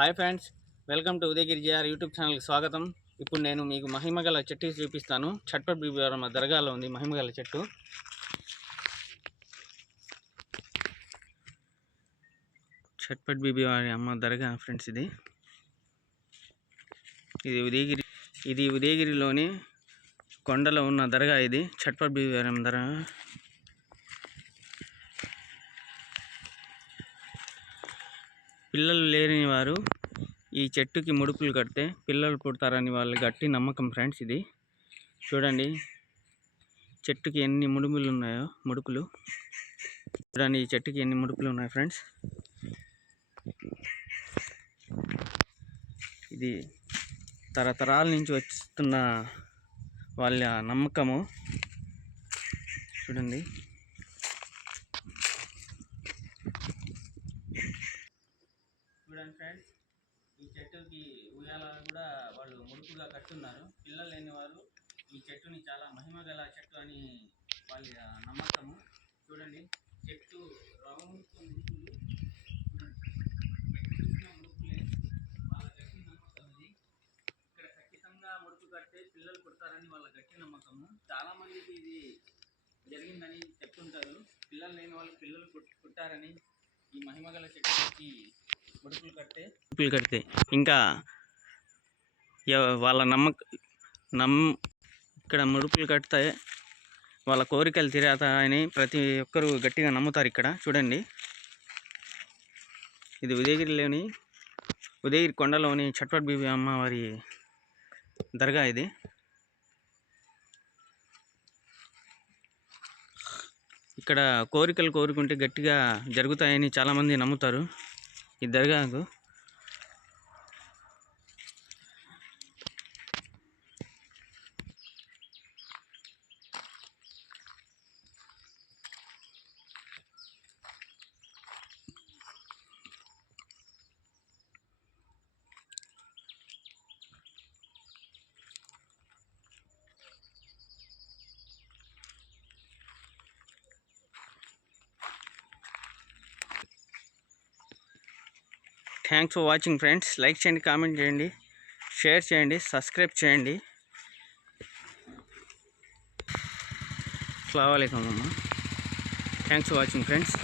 Hi friends welcome to Udayagiri GR YouTube ఛానల్కి స్వాగతం. ఇప్పుడు నేను మీకు మహిమగల చెట్టు చూపిస్తాను. చట్పట్ బీబీవరమ్మ దర్గాలో ఉంది మహిమగల చెట్టు. చట్పట్ బీబీవారి అమ్మ దర్గా ఫ్రెండ్స్ ఇది. ఇది ఉదయగిరి ఇది ఉదయగిరిలోని కొండలో ఉన్న దర్గా ఇది. చట్పట్ బీబీవరమ్మ దర్గా. పిల్లలు లేని వారు ఈ చెట్టుకి ముడుపులు కడితే పిల్లలు పుడతారని వాళ్ళు గట్టి నమ్మకం ఫ్రెండ్స్ ఇది. చూడండి చెట్టుకి ఎన్ని ముడుపులు ఉన్నాయో ముడుపులు. చూడండి ఈ చెట్టుకి ఎన్ని ముడుపులు ఉన్నాయి ఫ్రెండ్స్. ఇది తరతరాల నుంచి వస్తున్న వాళ్ళ నమ్మకము. చూడండి. చూడండి ఫ్రెండ్స్ ఈ చెట్టుకి ఉయ్యాల కూడా వాళ్ళు ముడుపుగా కట్టున్నారు. పిల్లలు లేని వారు ఈ చెట్టుని చాలా మహిమ గల చెట్టు అని వాళ్ళ నమ్మకము. చూడండి చెట్టు రౌండ్ ముడుపులు. ముడుపులే. వాళ్ళ గట్టి నమ్మకం ఇది ఇక్కడ ఖచ్చితంగా ముడుపు కడితే పిల్లలు పుడతారని వాళ్ళ గట్టి నమ్మకము. చాలా మందికి ఇది జరిగిందని చెప్తుంటారు. పిల్లలు లేని వాళ్ళు పిల్లలు పుట్టారని ఈ మహిమగల చెట్టుకి ముడుపులు కడితే? ఇంకా వాళ్ళ నమ్మక నమ్ ఇక్కడ ముడుపులు కడితే వాళ్ళ కోరికలు తీరతాయని ప్రతి ఒక్కరూ గట్టిగా నమ్ముతారు ఇక్కడ. చూడండి. ఇది ఉదయగిరిలోని ఉదయగిరి కొండలోని చట్పట్ బీబీ అమ్మవారి దర్గా ఇది. ఇక్కడ కోరికలు కోరుకుంటే గట్టిగా జరుగుతాయని చాలామంది నమ్ముతారు. ఇద్దరుగా నాకు thanks for watching friends. Like చేయండి కామెంట్ చేయండి షేర్ చేయండి సబ్స్క్రైబ్ చేయండి. అస్సలం అమ్మ. Thanks for watching friends.